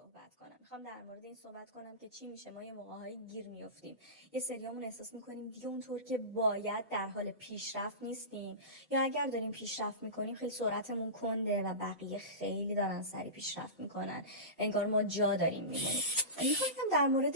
صحبت کنم. میخوام در مورد این صحبت کنم که چی میشه ما یه موقع‌هایی گیر میافتیم. یه سریامون احساس میکنیم دیگه اونطور که باید در حال پیشرفت نیستیم، یا اگر داریم پیشرفت میکنیم خیلی سرعتمون کنده و بقیه خیلی دارن سریع پیشرفت میکنن. انگار ما جا داریم میمونیم. میخوام در مورد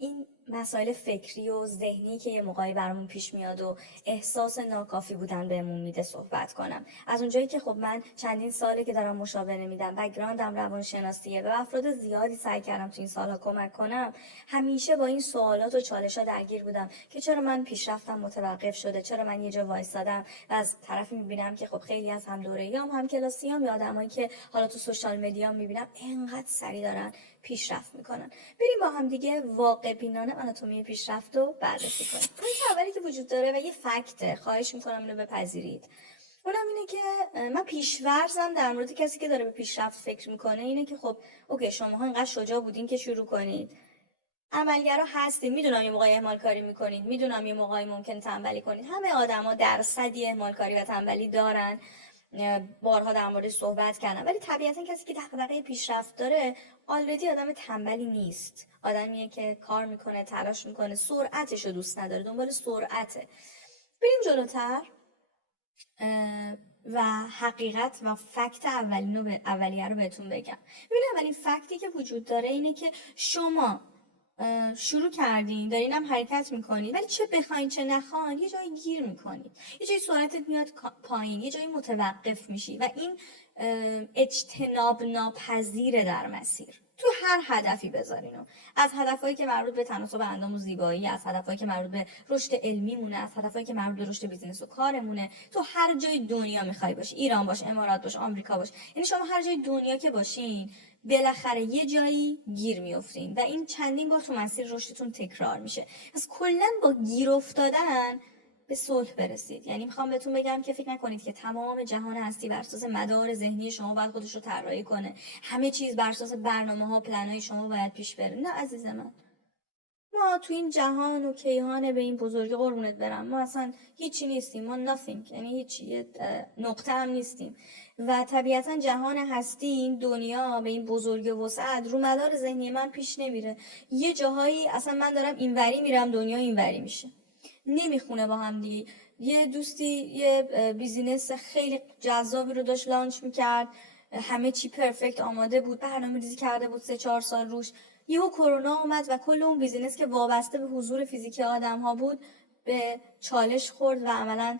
این مسائل فکری و ذهنی که یه موقعی برامون پیش میاد و احساس ناکافی بودن بهمون میده صحبت کنم. از اونجایی که خب من چندین ساله که دارم مشاوره میدم، بک‌گراندم روانشناسیه، به افراد زیادی سعی کردم تو این سالها کمک کنم، همیشه با این سوالات و چالش‌ها درگیر بودم که چرا من پیشرفتم متوقف شده، چرا من یه جا وایسادم و از طرفی میبینم که خب خیلی از همدوره‌ایام، همکلاسیام یا آدمایی که حالا تو سوشال مدیا میبینم انقدر سریع دارن پیشرفت میکنن. بریم با هم دیگه واقع بینانه آناتومی پیشرفت رو بررسی کنیم. پوینت اولی که وجود داره و یه فکته، خواهش میکنم اینو بپذیرید، اونم اینه که من پیش‌ورزم در مورد کسی که داره به پیشرفت فکر میکنه اینه که خب اوکی، شماها اینقدر شجاع بودین که شروع کنید، عملگرا هستین، میدونم یه موقعی اهمال کاری میکنید، میدونم یه موقعی ممکن تنبلی کنید، همه آدما درصدی اهمال کاری و تنبلی دارن، بارها در موردش صحبت کردم، ولی طبیعتا کسی که دغدغه پیشرفت داره آلردی آدم تنبلی نیست، آدمیه که کار میکنه، تلاش میکنه، سرعتش رو دوست نداره، دنبال سرعته. بریم جلوتر و حقیقت و فکت اولیه رو بهتون بگم. ببین، اولین فکتی که وجود داره اینه که شما شروع کردین، دارین هم حرکت میکنید، ولی چه بخواین چه نخواین یه جایی گیر میکنید، یه جایی سرعتت میاد پایین، یه جایی متوقف میشی و این اجتناب ناپذیره در مسیر. تو هر هدفی بذارینو، از هدفایی که مربوط به تناسب اندام و زیبایی، از هدفایی که مربوط به رشد علمی مونه، از هدفایی که مربوط به رشد بیزینس و کارمونه، تو هر جای دنیا میخوای باشی، ایران باش، امارات باش، آمریکا باش، یعنی شما هر جای دنیا که باشین بالاخره یه جایی گیر میافتین و این چندین بار تو مسیر رشدتون تکرار میشه. از کلا با گیر افتادن به صلح برسید. یعنی میخوام بهتون بگم که فکر نکنید که تمام جهان هستی بر اساس مدار ذهنی شما باید خودش رو طراحی کنه، همه چیز بر اساس برنامه‌ها و پلن‌های شما باید پیش بره. نه عزیز من، ما تو این جهان و کیهان به این بزرگی قربونت برم، ما اصلا هیچی نیستیم، ما nothing، یعنی هیچی، نقطه هم نیستیم و طبیعتا جهان هستی، این دنیا به این بزرگی و وسعت رو مدار ذهنی من پیش نمیره. یه جاهایی اصلا من دارم اینوری میرم، دنیا اینوری میشه، نمیخونه با هم دیگه. یه دوستی یه بیزینس خیلی جذابی رو داشت لانچ میکرد، همه چی پرفکت آماده بود، برنامه ریزی کرده بود 3-4 سال روش، یهو کرونا اومد و کل اون بیزینس که وابسته به حضور فیزیکی آدم ها بود به چالش خورد و عملا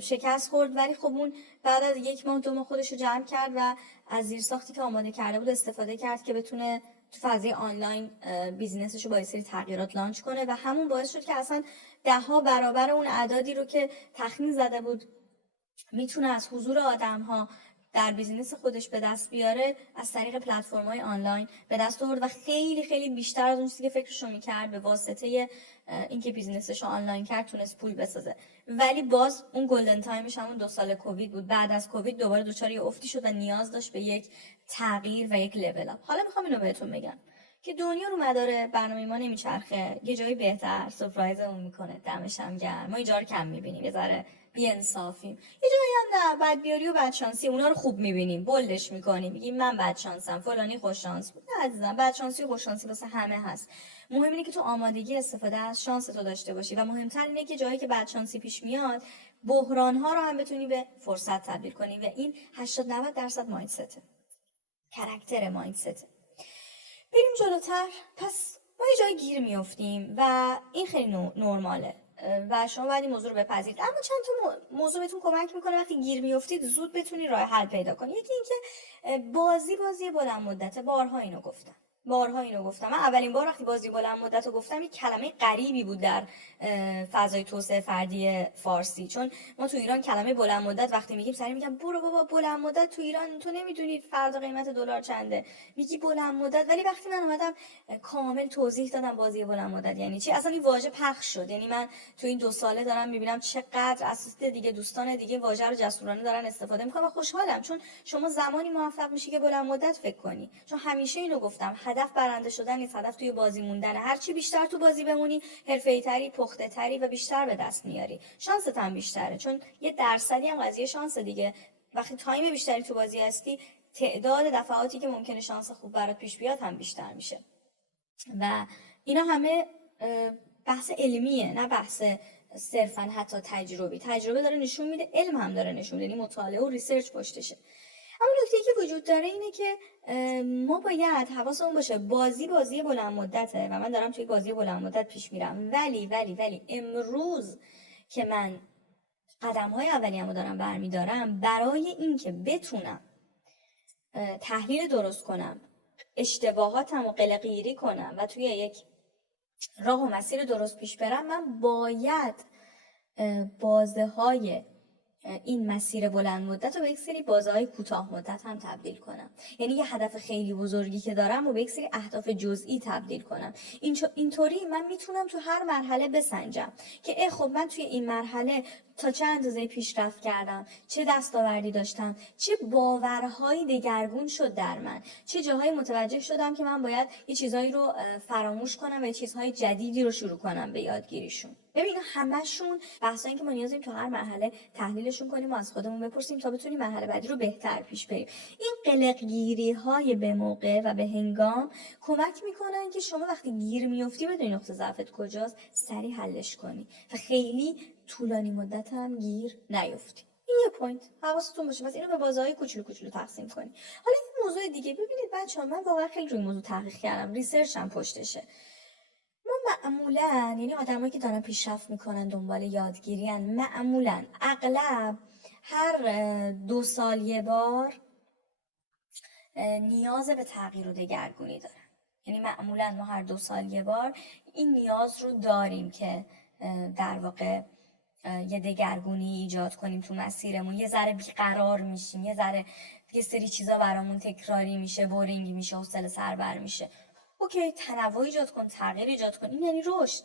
شکست خورد. ولی خب اون بعد از 1 ماه 2 ماه خودش رو جمع کرد و از زیرساختی که آماده کرده بود استفاده کرد که بتونه تو فضای آنلاین بیزینسش رو با یه سری تغییرات لانچ کنه و همون باعث شد که اصلا 10 برابر اون اعدادی رو که تخمین زده بود میتونه از حضور آدم‌ها در بیزینس خودش به دست بیاره از طریق پلتفرم‌های آنلاین به دست آورد و خیلی خیلی بیشتر از اون چیزی که فکرشو می‌کرد به واسطه اینکه بیزینسش رو آنلاین کرد تونست پول بسازه. ولی باز اون گلدن تایمش همون 2 سال کووید بود. بعد از کووید دوباره دچار یه افتی شد و نیاز داشت به یک تغییر و یک لول اپ. حالا میخوام اینو بهتون بگم که دنیا رو مدار برنامه ما نمیچرخه، یه جایی بهتر سورپرایزمون میکنه، دمش هم گرم. ما اینجا رو کم میبینیم، یه ذره بی‌انصافیم. یه جایی هم نه، بدبیاری و بدشانسی اونا رو خوب میبینیم، بولدش میکنیم، میگیم من بدشانسم، فلانی خوش شانس بود. نه عزیزم، بدشانسی و خوش شانسی واسه همه هست. مهم اینه که تو آمادگی استفاده از شانس تو داشته باشی و مهمتر اینه که جایی که بدشانسی پیش میاد بحران‌ها رو هم بتونی به فرصت تبدیل کنی و این 80-90% مایندسته، کاراکتر مایندسته. بریم جلوتر. پس ما یه جای گیر میافتیم و این خیلی نرماله و شما باید این موضوع رو بپذیرید. اما چند تا موضوع بهتون کمک میکنه وقتی گیر میافتید زود بتونی راه حل پیدا کنید. یکی اینکه بازی بلند مدته. بارها اینو گفتم. من اولین بار وقتی بازی بلند مدت رو گفتم یک کلمه غریبی بود در فضای توسعه فردی فارسی، چون ما تو ایران کلمه بلند مدت وقتی میگیم سری میگم برو بابا بلند مدت تو ایران تو نمیدونی فردا قیمت دلار چنده، میگی بلند مدت. ولی وقتی من اومدم کامل توضیح دادم بازی بلند مدت یعنی چی، اصلا این واژه پخش شد. یعنی من تو این 2 ساله دارم میبینم چقدر اساتید دیگه، دوستان دیگه واژه رو جسورانه دارن استفاده میکنن و خوشحالم، چون شما زمانی موفق میشی که بلند مدت فکر کنی. چون همیشه اینو گفتم، هدف برنده شدن نیست، هدف توی بازی موندنه. هر چی بیشتر تو بازی بمونی حرفه‌ای‌تری، پخته‌تری و بیشتر به دست میاری، شانست هم بیشتره، چون یه درصدی هم قضیه شانس دیگه. وقتی تایم بیشتری تو بازی هستی تعداد دفعاتی که ممکنه شانس خوب برات پیش بیاد هم بیشتر میشه. و اینا همه بحث علمیه، نه بحث صرفا حتی تجربی. تجربه داره نشون میده، علم هم داره نشون میده، یعنی مطالعه و ریسرچ پشتشه. اما نکته‌ای که وجود داره اینه که ما باید حواسمون باشه بازی بلند مدته و من دارم توی بازی بلند مدت پیش میرم، ولی امروز که من قدم‌های اولیه‌مو دارم برمیدارم، برای اینکه بتونم تحلیل درست کنم، اشتباهاتم رو قله‌گیری کنم و توی یک راه و مسیر درست پیش برم، من باید بازه‌های این مسیر بلند مدت رو به یک سری بازه‌های کوتاه مدت هم تبدیل کنم. یعنی یه هدف خیلی بزرگی که دارم رو به یک سری اهداف جزئی تبدیل کنم. اینطوری من میتونم تو هر مرحله بسنجم که خب من توی این مرحله تا چه اندازه پیشرفت کردم، چه دستاوردی داشتم، چه باورهایی دگرگون شد در من، چه جاهایی متوجه شدم که من باید یه چیزایی رو فراموش کنم و یه چیزهای جدیدی رو شروع کنم به یادگیریشون. ببین همشون بحثایی که ما نیازیم تو هر مرحله تحلیلشون کنیم و از خودمون بپرسیم تا بتونیم مرحله بعدی رو بهتر پیش بریم. این قلق‌گیری‌های به موقع و به هنگام کمک میکنن که شما وقتی گیر میافتی بدونی نقطه ضعفت کجاست، سریع حلش کنی و خیلی طولانی مدت هم گیر نیفتی. این یه پوینت حواستون باشه. پس اینو به بازه‌های کوچولو تقسیم کنی. حالا این موضوع دیگه، ببینید بچه‌ها، من واقعا خیلی روی موضوع تحقیق کردم، ریسرچ هم پشتشه. ما معمولا، یعنی آدمایی که دارن پیشرفت میکنن دنبال یادگیریان، معمولا اغلب هر 2 سال یه بار نیاز به تغییر و دگرگونی دارن. یعنی معمولا ما هر 2 سال یه بار این نیاز رو داریم که در واقع یه دگرگونی ایجاد کنیم تو مسیرمون، یه ذره بیقرار میشیم، یه سری چیزا برامون تکراری میشه، بورینگ میشه، حوصله سربر میشه. اوکی، تنوع ایجاد کن، تغییر ایجاد کن، این یعنی رشد.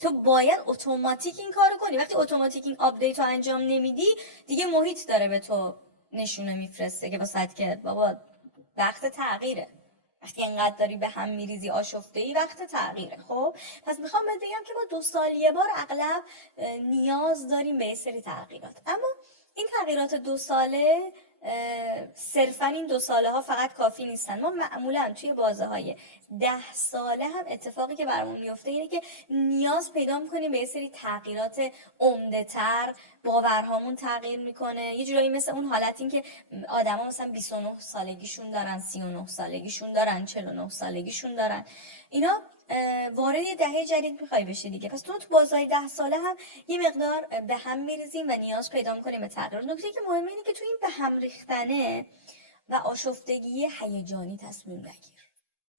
تو باید اتوماتیک این کارو کنی. وقتی اتوماتیک این آپدیت رو انجام نمیدی، دیگه محیط داره به تو نشونه میفرسته که واسه که بابا وقت تغییره. وقتی اینقدر داری به هم میریزی، آشفته‌ای، وقت تغییره. خب پس میخوام بگم که ما 2 سال یه بار اغلب نیاز داریم به یه سری تغییرات. اما این تغییرات 2 ساله صرفا این 2 ساله ها فقط کافی نیستن. ما معمولا توی بازه های 10 ساله هم اتفاقی که برامون میفته اینه که نیاز پیدا میکنیم به یه سری تغییرات عمده تر، باورهامون تغییر میکنه. یه جورایی مثل اون حالت این که آدما مثلا 29 سالگیشون دارن، 39 سالگیشون دارن، 49 سالگیشون دارن. اینا وارد یه دهه جدید میخوای بشی دیگه. پس تو بازهای 10 ساله هم یه مقدار به هم میریزیم و نیاز پیدا میکنیم به تغییر. نکته که مهمه اینه که تو این به هم ریختنه و آشفتگی هیجانی تصمیم نگیر.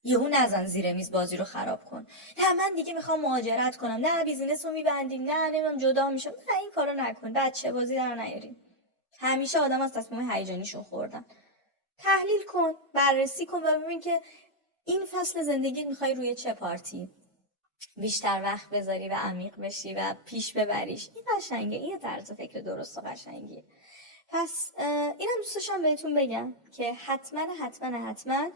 یهو نزن زیر میز بازی رو خراب کن. نه من دیگه میخوام مهاجرت کنم، نه بیزینس رو میبندیم، نه نمیدونم جدا میشم. نه این کارو نکن. بچه بازی در نیاریم. همیشه آدم از تصمیم هیجانیشون خوردن. تحلیل کن، بررسی کن و ببین که این فصل زندگی میخوای روی چه پارتی بیشتر وقت بذاری و عمیق بشی و پیش ببریش. این قشنگه، این طرز فکر درست و قشنگیه. پس اینم دوست داشتم بهتون بگم که حتما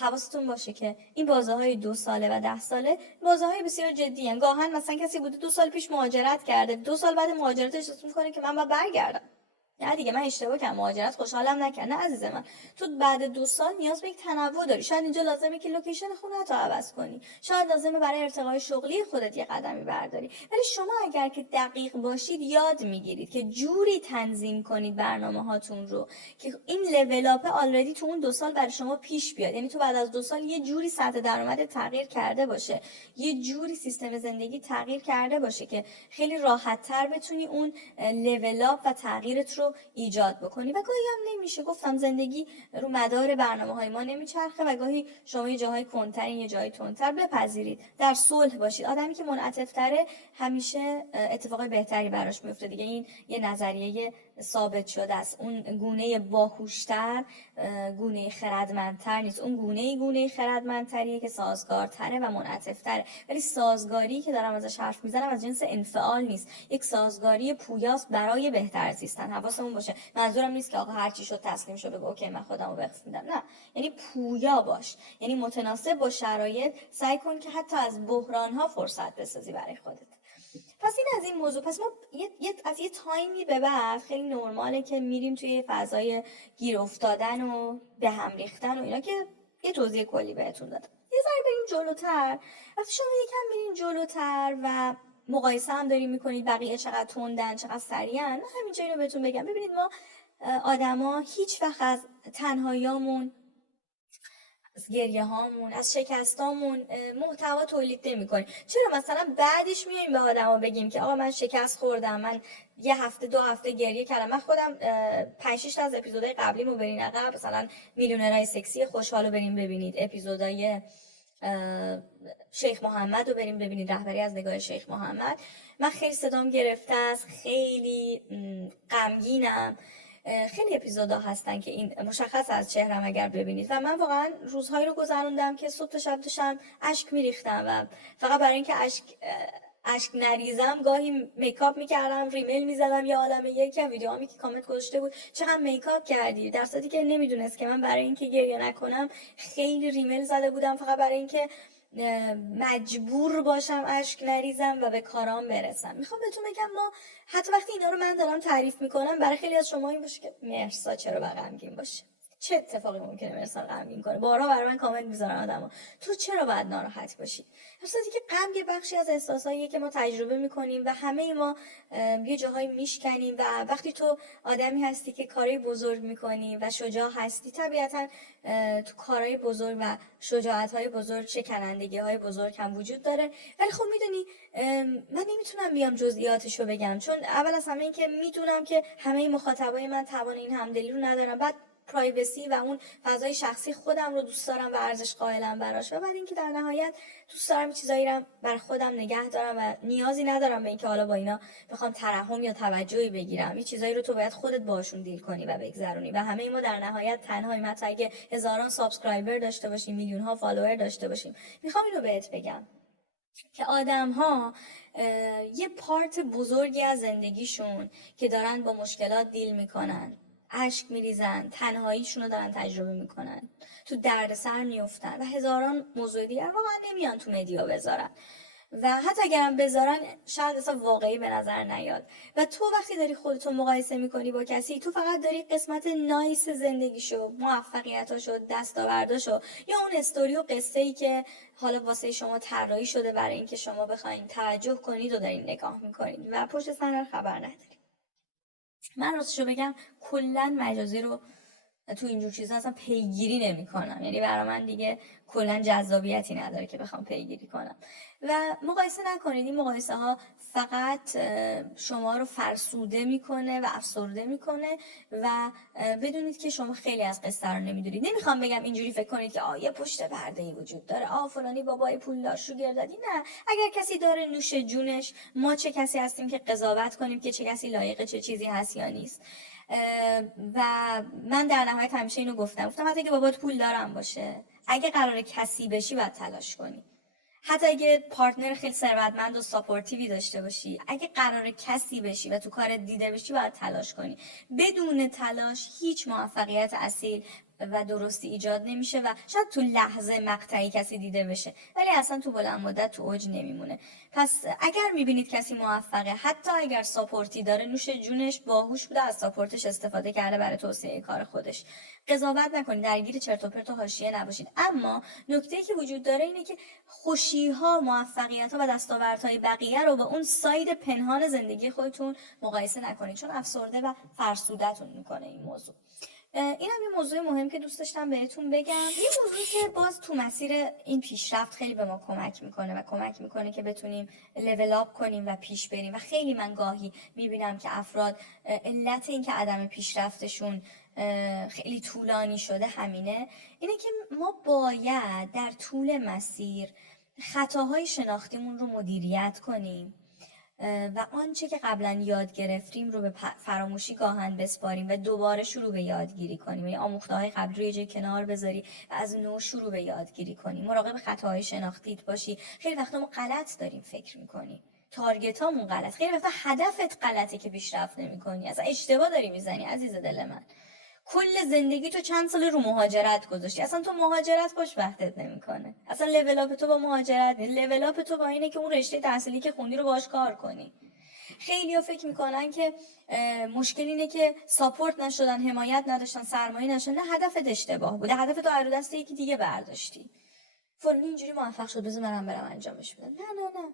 حواستون باشه که این بازه‌های 2 ساله و 10 ساله بازه‌های بسیار جدی هستند. گاهن مثلا کسی بوده 2 سال پیش مهاجرت کرده، 2 سال بعد مهاجرتش احساس می‌کنه که من باید برگردم. نه دیگه من اشتباه کردم، مهاجرت خوشحالم نکرد. نه عزیز من، تو بعد 2 سال نیاز به یک تنوع داری. شاید اینجا لازمه که لوکیشن خونه‌تو عوض کنی، شاید لازمه برای ارتقای شغلی خودت یه قدمی برداری. ولی شما اگر که دقیق باشید یاد میگیرید که جوری تنظیم کنید برنامه‌هاتون رو که این لول اپ آلردی تو اون 2 سال برای شما پیش بیاد. یعنی تو بعد از 2 سال یه جوری سطح درآمد تغییر کرده باشه، یه جوری سیستم زندگی تغییر کرده باشه که خیلی راحت‌تر بتونی اون لول اپ و تغییرت رو ایجاد بکنی. و گاهی هم نمیشه، گفتم زندگی رو مدار برنامه‌های ما نمیچرخه و گاهی شما یه جاهای کنترین، یه جای تندتر. بپذیرید، در صلح باشید. آدمی که منعطف‌تره همیشه اتفاق بهتری براش میفته دیگه. این یه نظریه ثابت شده است. اون گونه باهوشتر گونه خردمندتر نیست. اون گونه خردمندتریه که سازگارتره و منعطف‌تره. ولی سازگاری که دارم ازش حرف میزنم از جنس انفعال نیست، یک سازگاری پویاست برای بهتر زیستن. حواسمون باشه، منظورم نیست که آقا هر چی شد تسلیم شو بگو اوکی من خودمو وقف میدم. نه، یعنی پویا باش، یعنی متناسب با شرایط سعی کن که حتی از بحران‌ها فرصت بسازی برای خودت. پس این از این موضوع. پس ما از یه تایمی به بعد خیلی نرماله که میریم توی فضای گیر افتادن و به هم ریختن و اینا، که یه توضیح کلی بهتون دادم. یه ذره بریم جلوتر. وقتی شما یکم بریم جلوتر و مقایسه هم داریم میکنید بقیه چقدر تندن چقدر سریعن، من همینجا اینو بهتون بگم. ببینید ما آدما هیچ وقت از تنهاییامون، از گریه هامون، از شکستامون محتوا تولید نمی‌کنیم. چرا مثلا بعدش میایم به آدما بگیم که آقا من شکست خوردم، من یه هفته 2 هفته گریه کردم. من خودم 5-6 تا از اپیزودهای قبلیمو برین عقب، مثلا میلیونرهای سکسی خوشحالو بریم ببینید، اپیزودهای شیخ محمد رو بریم ببینید، رهبری از نگاه شیخ محمد. من خیلی صدام گرفته است، خیلی غمگینم. خیلی اپیزودا هستن که این مشخص از چهرم اگر ببینید، و من واقعا روزهایی رو گذروندم که صبح تا شب داشتم اشک میریختم و فقط برای اینکه اشک نریزم گاهی میکاپ میکردم، ریمیل میزدم. یه عالمه یکی از ویدیوهامی که کامنت گذاشته بود چقدر میکاپ کردی، در صورتی که نمیدونست که من برای اینکه گریه نکنم خیلی ریمیل زده بودم، فقط برای اینکه مجبور باشم اشک نریزم و به کارام برسم. میخوام بهتون بگم ما حتی وقتی اینا رو من دارم تعریف میکنم، برای خیلی از شما این باشه که مرسا چرا باید غمگین باشه، چه اتفاقی ممکنه مرسا غمگین کنه. بارها برای من کامنت میذارن آدما تو چرا باید ناراحت باشی. درسته که غم یه بخشی از احساساییه که ما تجربه میکنیم و همه ما یه جاهایی میشکنیم، و وقتی تو آدمی هستی که کارهای بزرگ میکنی و شجاع هستی، طبیعتا تو کارهای بزرگ و شجاعت‌های بزرگ شکنندگی‌های بزرگ هم وجود داره. ولی خب میدونی من نمیتونم بیام جزئیاتشو بگم، چون اول از همه این که میدونم که همه مخاطبای من توان این همدلی رو ندارن، بعد پرایوسی و اون فضای شخصی خودم رو دوست دارم و ارزش قائلم براش، و بعد اینکه در نهایت دوست دارم چیزایی رو بر خودم نگه دارم و نیازی ندارم به اینکه حالا با اینا بخوام ترحم یا توجهی بگیرم. این چیزایی رو تو باید خودت باشون دیل کنی و بگذرونی، و همه ما در نهایت تنهاییم، حتی اگه هزاران سابسکرایبر داشته باشیم، میلیون ها فالوور داشته باشیم. میخوام اینو بهت بگم که آدم ها یه پارت بزرگی از زندگیشون که دارن با مشکلات دیل میکنن، اشک میریزن، تنهاییشون رو دارن تجربه میکنن، تو دردسر میفتن و هزاران موضوع دیگر واقعا نمیان تو مدیا بذارن، و حتی اگرم بذارن شاید اصلا واقعی به نظر نیاد. و تو وقتی داری خودتو مقایسه میکنی با کسی، تو فقط داری قسمت نایس زندگیشو، موفقیتاشو، دستاورداشو، یا اون استوری و قصه ای که حالا واسه شما طراحی شده برای اینکه شما بخواید توجه کنید و دارین نگاه میکنید و پشت سر خبر ندارید. من راستشو بگم کلا مجازی رو تو اینجور چیزا اصلا پیگیری نمی‌کنم، یعنی برای من دیگه کلا جذابیتی نداره که بخوام پیگیری کنم. و مقایسه نکنید، این مقایسه ها فقط شما رو فرسوده میکنه و افسرده میکنه، و بدونید که شما خیلی از قصه رو نمیدونید. نمیخوام بگم اینجوری فکر کنید که یه پشت پرده ای وجود داره، فلانی بابای پولدار شوگر دادی. نه، اگر کسی داره نوش جونش، ما چه کسی هستیم که قضاوت کنیم که چه کسی لایق چه چیزی هست یا نیست. و من در نهایت همیشه اینو گفتم حتی اگه بابات پول دارم باشه، اگه قراره کسی بشی باید تلاش کنی. حتی اگه پارتنر خیلی ثروتمند و ساپورتیوی داشته باشی، اگه قراره کسی بشی و تو کارت دیده بشی باید تلاش کنی. بدون تلاش هیچ موفقیت اصیل و درستی ایجاد نمیشه، و شاید تو لحظه مقطعی کسی دیده بشه ولی اصلا تو بلند مدت تو اوج نمیمونه. پس اگر میبینید کسی موفقه، حتی اگر ساپورتی داره، نوش جونش، باهوش بوده، از ساپورتش استفاده کرده برای توسعه کار خودش. قضاوت نکنید، درگیر چرت و پرت و حاشیه نباشید. اما نکته‌ای که وجود داره اینه که خوشی‌ها، موفقیت‌ها و دستاوردهای بقیه رو با اون ساید پنهان زندگی خودتون مقایسه نکنید، چون افسرده و فرسودتون میکنه این موضوع. این هم یه موضوع مهم که دوست داشتم بهتون بگم. یه موضوعی که باز تو مسیر این پیشرفت خیلی به ما کمک میکنه و کمک میکنه که بتونیم لول اپ کنیم و پیش بریم، و خیلی من گاهی میبینم که افراد علت این که عدم پیشرفتشون خیلی طولانی شده همینه، اینه که ما باید در طول مسیر خطاهای شناختیمون رو مدیریت کنیم و آنچه که قبلا یاد گرفتیم رو به فراموشی گاهن بسپاریم و دوباره شروع به یادگیری کنیم. یعنی آموخته‌های قبلی رو یه جای کنار بذاری و از نو شروع به یادگیری کنیم. مراقب خطاهای شناختیت باشی. خیلی وقتا ما غلط داریم فکر می‌کنیم، تارگتامون غلط، خیلی وقتا هدفت غلطه که پیشرفت نمی‌کنی، اصلا اشتباه داری میزنی عزیز دل من. کل زندگی تو چند سال رو مهاجرت گذاشتی، اصلا تو مهاجرت خوشبختت نمیکنه، اصلا لول اپ تو با مهاجرت نیست، لول اپ تو با اینه که اون رشته تحصیلی که خوندی رو باهاش کار کنی. خیلی‌ها فکر میکنن که مشکل اینه که ساپورت نشدن، حمایت نداشتن، سرمایه نشدن. نه، هدفت اشتباه بوده، هدف تو از دست یکی دیگه برداشتی. فلانی اینجوری موفق شد بذار منم برم انجامش بدم. نه،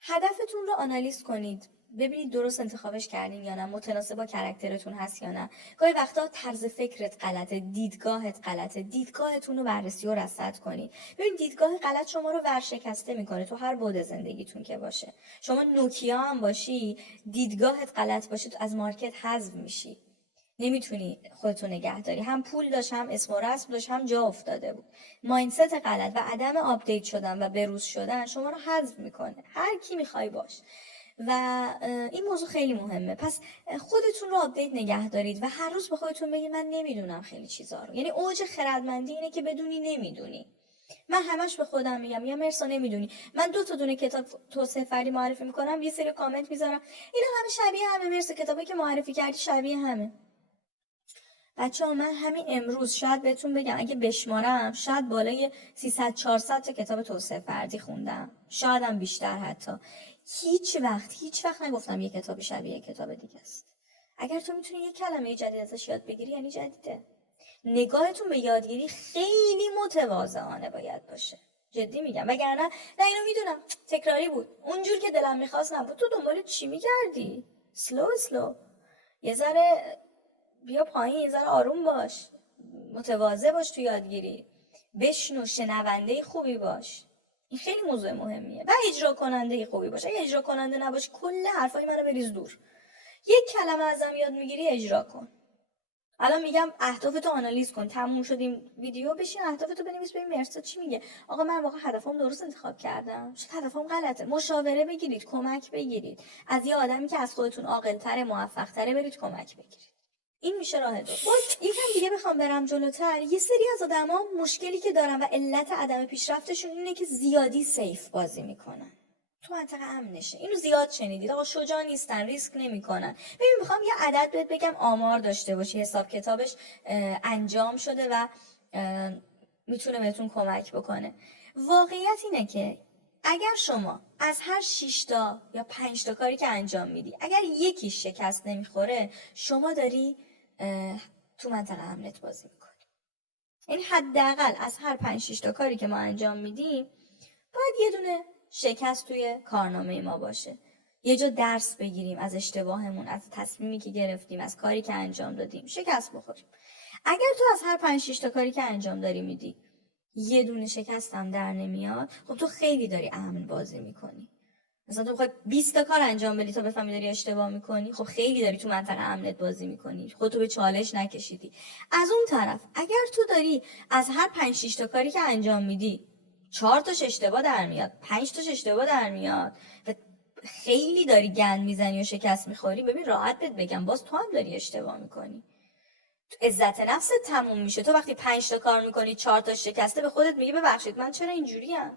هدفتون رو آنالیز کنید، ببینید درست انتخابش کردین یا نه، متناسب با کاراکترتون هست یا نه. گاهی وقتا طرز فکرت غلطه، دیدگاهت غلطه، دیدگاهتون رو بررسی و رصد کنید. ببین دیدگاه غلط شما رو ورشکسته میکنه تو هر بعد زندگیتون که باشه. شما نوکیا هم باشی، دیدگاهت غلط باشه تو از مارکت حذف میشی، نمیتونی خودتو نگه داری. هم پول داشت، هم اسم و رسم داشت، هم جا افتاده بود. مایندست غلط و عدم آپدیت شدن و بروز شدن شما رو حذف میکنه، هر کی میخوای باش. و این موضوع خیلی مهمه. پس خودتون رو آپدیت نگه دارید و هر روز به خودتون بگید من نمیدونم خیلی چیزا رو. یعنی اوج خردمندی اینه که بدونی نمیدونی. من همش به خودم میگم مرسا نمیدونی. من 2 تا دونه کتاب توسعه فردی معرفی میکنم، یه سری کامنت میذارم اینا همه شبیه همه، مرسا کتابی که معرفی کردی شبیه همه. بچه‌ها من همین امروز شاید بهتون بگم اگه بشمارم شاید بالای 300 400 تا کتاب توسعه فردی خوندم، شاید هم بیشتر حتی. هیچ وقت نگفتم یه کتاب شبیه کتاب دیگه است. اگر تو میتونی یه کلمه جدید ازش یاد بگیری یعنی جدیده. نگاهتون به یادگیری خیلی متواضعانه باید باشه، جدی میگم. وگرنه نه اینو میدونم تکراری بود، اونجور که دلم میخواست نبود. تو دنبال چی میگردی؟ سلو یه ذره بیا پایین، یه ذره آروم باش، متواضع باش تو یادگیری، بشنو، شنونده خوبی باش. این خیلی موضوع مهمیه. و اجرا کننده خوبی باش. اگه اجرا کننده نباش کل حرفای منو بریز دور. یک کلمه ازم یاد میگیری اجرا کن. الان میگم اهدافتو آنالیز کن، تموم شدیم ویدیو بشین اهدافتو بنویس ببین مرسا چی میگه. آقا من واقعا هدفم درست انتخاب کردم؟ شاید هدفم غلطه. مشاوره بگیرید، کمک بگیرید از یه آدمی که از خودتون عاقل‌تره، موفق‌تره، برید کمک بگیرید. این میشه راه دو. باز یکم دیگه بخوام برم جلوتر، یه سری از آدما مشکلی که دارن و علت عدم پیشرفتشون اینه که زیادی سیف بازی میکنن. تو منطقه امنشه. اینو زیاد شنیدید. آقا شجاع نیستن، ریسک نمیکنن. ببین میخوام یه عدد بهت بگم آمار داشته باشی، حساب کتابش انجام شده و میتونه بهتون کمک بکنه. واقعیت اینه که اگر شما از هر 6 تا یا 5 تا کاری که انجام میدی اگر یکی شکست نمیخوره، شما داری تو منطقه امنت بازی میکنی. این حداقل از هر 5-6 تا کاری که ما انجام میدیم باید یه دونه شکست توی کارنامه ما باشه. یه جا درس بگیریم از اشتباهمون، از تصمیمی که گرفتیم، از کاری که انجام دادیم، شکست بخوریم. اگر تو از هر 5-6 تا کاری که انجام داری میدی یه دونه شکست هم در نمیاد، خب تو خیلی داری امن بازی میکنی. مثلا تو بخوای 20 تا کار انجام بدی تا بفهمی داری اشتباه میکنی، خب خیلی داری تو منطقه امنت بازی میکنی، خودتو به چالش نکشیدی. از اون طرف اگر تو داری از هر 5-6 تا کاری که انجام میدی 4 تاش اشتباه در میاد، 5 تاش اشتباه در میاد و خیلی داری گند میزنی و شکست میخوری، ببین راحت بهت بگم باز تو هم داری اشتباه میکنی. عزت نفست تموم میشه. تو وقتی 5 تا کار میکنی 4 تا شکسته، به خودت میگی ببخشید من چرا اینجوریم؟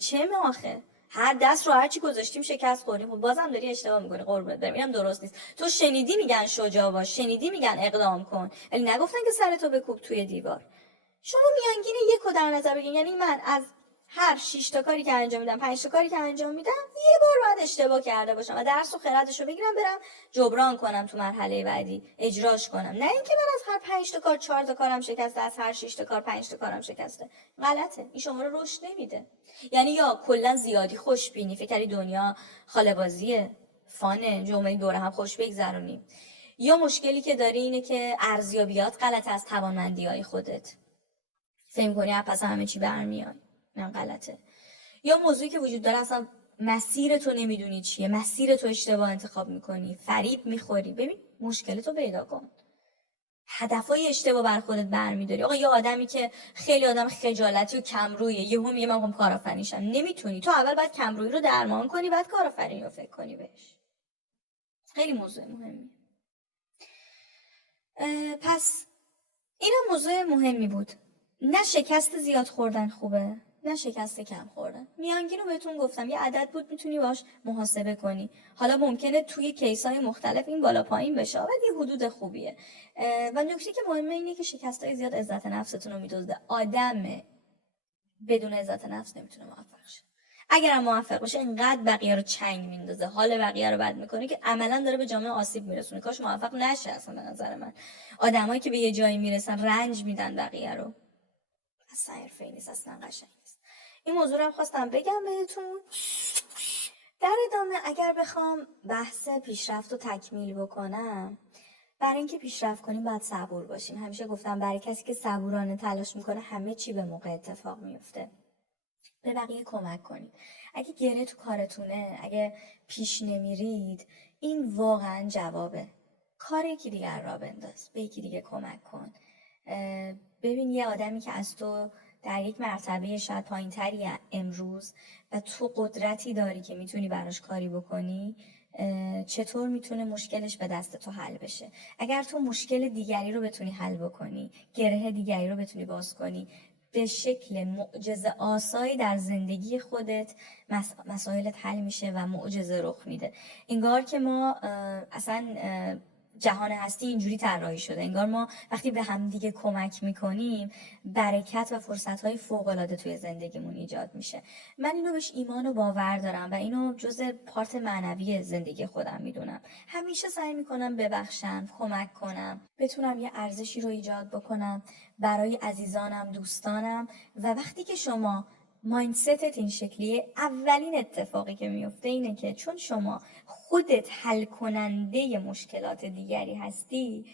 چه آخه هر دست رو هرچی گذاشتیم شکست خوردیم. خب بازم داری اشتباه میکنی، قربونت برم، اینم درست نیست. تو شنیدی میگن شجاع باش، شنیدی میگن اقدام کن، ولی نگفتن که سرتو بکوب توی دیوار. شما میانگین یکو در نظر بگین، یعنی من از هر 6 تا کاری که انجام میدم 5 تا کاری که انجام میدم یه بار باید اشتباه کرده باشم و درس و خردشو بگیرم برم جبران کنم تو مرحله بعدی اجراش کنم. نه اینکه من از هر 5 تا کار 4 تا کارم شکسته، از هر 6 تا کار 5 تا کارم شکسته. غلطه. این شما رو رشد نمیده. یعنی یا کلا زیادی خوشبینی، فکر کردی دنیا خاله بازیه، فانه، جمعه دوره هم خوش بگذرونیم، یا مشکلی که داری اینه که ارزیابیات غلط از توانمندی‌های خودت، فهم کنی پس همه چی برمیاد، اینم غلطه. یا موضوعی که وجود داره اصلا مسیر تو نمیدونی چیه، مسیر تو اشتباه انتخاب میکنی، فریب میخوری. ببین مشکل تو پیدا کن، هدفای اشتباه بر خودت برمیداری. آقا یه آدمی که خیلی آدم خجالتی و کمرویه یهو میگه من میخوام کارآفرین شم، نمیتونی. تو اول باید کمرویی رو درمان کنی بعد کارآفرینی رو فکر کنی بهش. خیلی موضوع مهمی. پس اینم موضوع مهمی بود. نه شکست زیاد خوردن خوبه، نه شکست کم خوردن. میانگین رو بهتون گفتم یه عدد بود میتونی باش محاسبه کنی. حالا ممکنه توی کیس‌های مختلف این بالا پایین بشه ولی یه حدود خوبیه. و نکته که مهمه اینه که شکست‌های زیاد عزت نفستون رو میدزده. آدم بدون عزت نفس نمیتونه موفق شه. اگرم موفق بشه اینقدر بقیه رو چنگ میندازه، حال بقیه رو بد میکنه که عملا داره به جامعه آسیب میرسونه. کاش موفق نشه اصلا. به نظر من آدمایی که به یه جایی میرسن رنج میدن بقیه رو، اصلا حرفه‌ای نیست، اصلا قشنگ نیست. این موضوع رو هم خواستم بگم بهتون. در ادامه اگر بخوام بحث پیشرفت رو تکمیل بکنم، برای اینکه پیشرفت کنیم باید صبور باشیم. همیشه گفتم برای کسی که صبورانه تلاش میکنه همه چی به موقع اتفاق میفته. به بقیه کمک کنید. اگه گره تو کارتونه، اگه پیش نمیرید، این واقعا جوابه. کار یکی دیگر را بنداز، به یکی دیگه کمک کن. ببین یه آدمی که از تو در یک مرتبه شاید پایین تری امروز و تو قدرتی داری که میتونی براش کاری بکنی، چطور میتونه مشکلش به دست تو حل بشه. اگر تو مشکل دیگری رو بتونی حل بکنی، گره دیگری رو بتونی باز کنی، به شکل معجزه آسایی در زندگی خودت مسائلت حل میشه و معجزه رخ میده. انگار که ما اصلا جهان هستی اینجوری طراحی شده. انگار ما وقتی به هم دیگه کمک میکنیم برکت و فرصت‌های فوق‌العاده توی زندگیمون ایجاد میشه. من اینو بهش ایمان و باور دارم و اینو جزء پارت معنوی زندگی خودم میدونم. همیشه سعی میکنم ببخشم، کمک کنم، بتونم یه ارزشی رو ایجاد بکنم برای عزیزانم، دوستانم. و وقتی که شما مایندستت این شکلیه، اولین اتفاقی که میفته اینه که چون شما خودت حل کننده مشکلات دیگری هستی،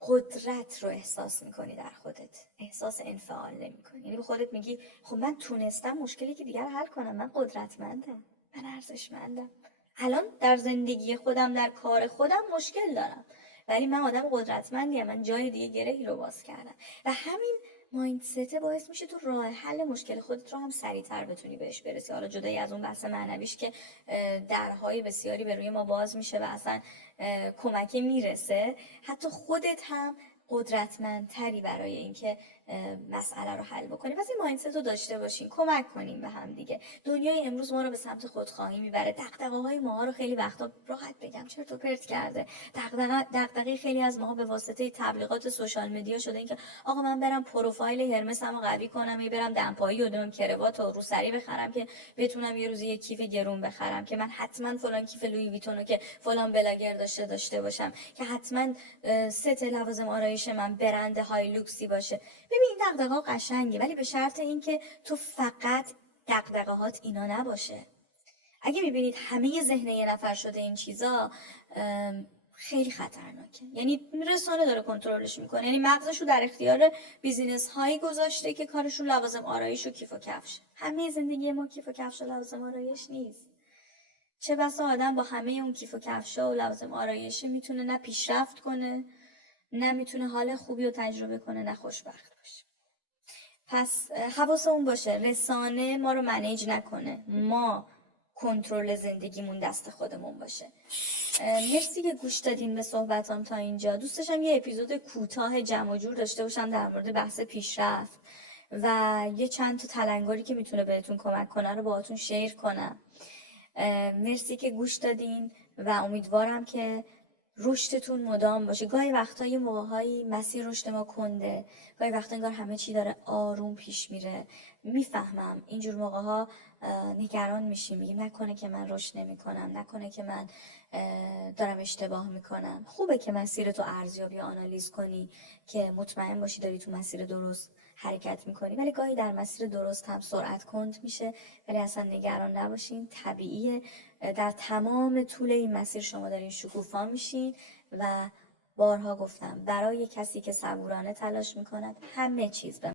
قدرت رو احساس میکنی در خودت، احساس انفعال نمیکنی. یعنی به خودت میگی خب من تونستم مشکلی که دیگر رو حل کنم، من قدرتمندم، من ارزشمندم. الان در زندگی خودم، در کار خودم مشکل دارم ولی من آدم قدرتمندیم، من جای دیگه گرهی رو باز کردم. و همین مایندست باعث میشه تو راه حل مشکل خودت رو هم سریعتر بتونی بهش برسی. حالا جدای از اون بحث معنویش که درهای بسیاری به روی ما باز میشه و اصلا کمک میرسه، حتی خودت هم قدرتمندتری برای اینکه مسئله رو حل بکنیم. پس این مایندست رو داشته باشین، کمک کنیم به هم دیگه. دنیای امروز ما رو به سمت خودخواهی میبره. دغدغه‌های ما رو خیلی وقتا راحت بگم چرت و پرت کرده. دغدغه خیلی از ماها به واسطه تبلیغات سوشال مدیا شده این که آقا من برم پروفایل هرمسمو قوی کنم، برم دمپایی و دم کروات و روسری بخرم که بتونم یه روزی یه کیف گرون بخرم، که من حتما فلان کیف لویی ویتونو که فلان بلاگر داشته باشم، که حتما ست لوازم آرایش من برند های لوکسی باشه. ببین این دغدغه‌ها قشنگه ولی به شرط اینکه تو فقط دغدغه‌هات اینا نباشه. اگه میبینید همه ذهن یه نفر شده این چیزا، خیلی خطرناکه. یعنی رسانه داره کنترلش میکنه، یعنی مغزشو در اختیار بیزینس هایی گذاشته که کارشون لوازم آرایش و کیف و کفش. همه زندگی ما کیف و کفش و لوازم آرایش نیست. چه بسا آدم با همه اون کیف و کفشا و لوازم آرایش میتونه نه پیشرفت کنه، نه میتونه حال خوبی رو تجربه کنه، نه خوشبخت باشه. پس حواسمون باشه رسانه ما رو منیج نکنه، ما کنترل زندگیمون دست خودمون باشه. مرسی که گوش دادین به صحبتام تا اینجا. دوست داشتم یه اپیزود کوتاه جمع و جور داشته باشم در مورد بحث پیشرفت و یه چند تا تلنگری که میتونه بهتون کمک کنه رو باهاتون شیر کنم. مرسی که گوش دادین و امیدوارم که رشدتون مدام باشه. گاهی وقتا یه موقع‌هایی مسیر رشد ما کنده، گاهی وقتا انگار همه چی داره آروم پیش میره. میفهمم اینجور موقع‌ها نگران میشیم، میگیم نکنه که من رشد نمی‌کنم، نکنه که من دارم اشتباه میکنم. خوبه که مسیرتو ارزیابی آنالیز کنی که مطمئن باشی داری تو مسیر درست حرکت میکنی، ولی گاهی در مسیر درست هم سرعت کند میشه. ولی اصلا نگران نباشین، طبیعیه. در تمام طول این مسیر شما دارین شکوفا میشین و بارها گفتم برای کسی که صبورانه تلاش میکند همه چیز به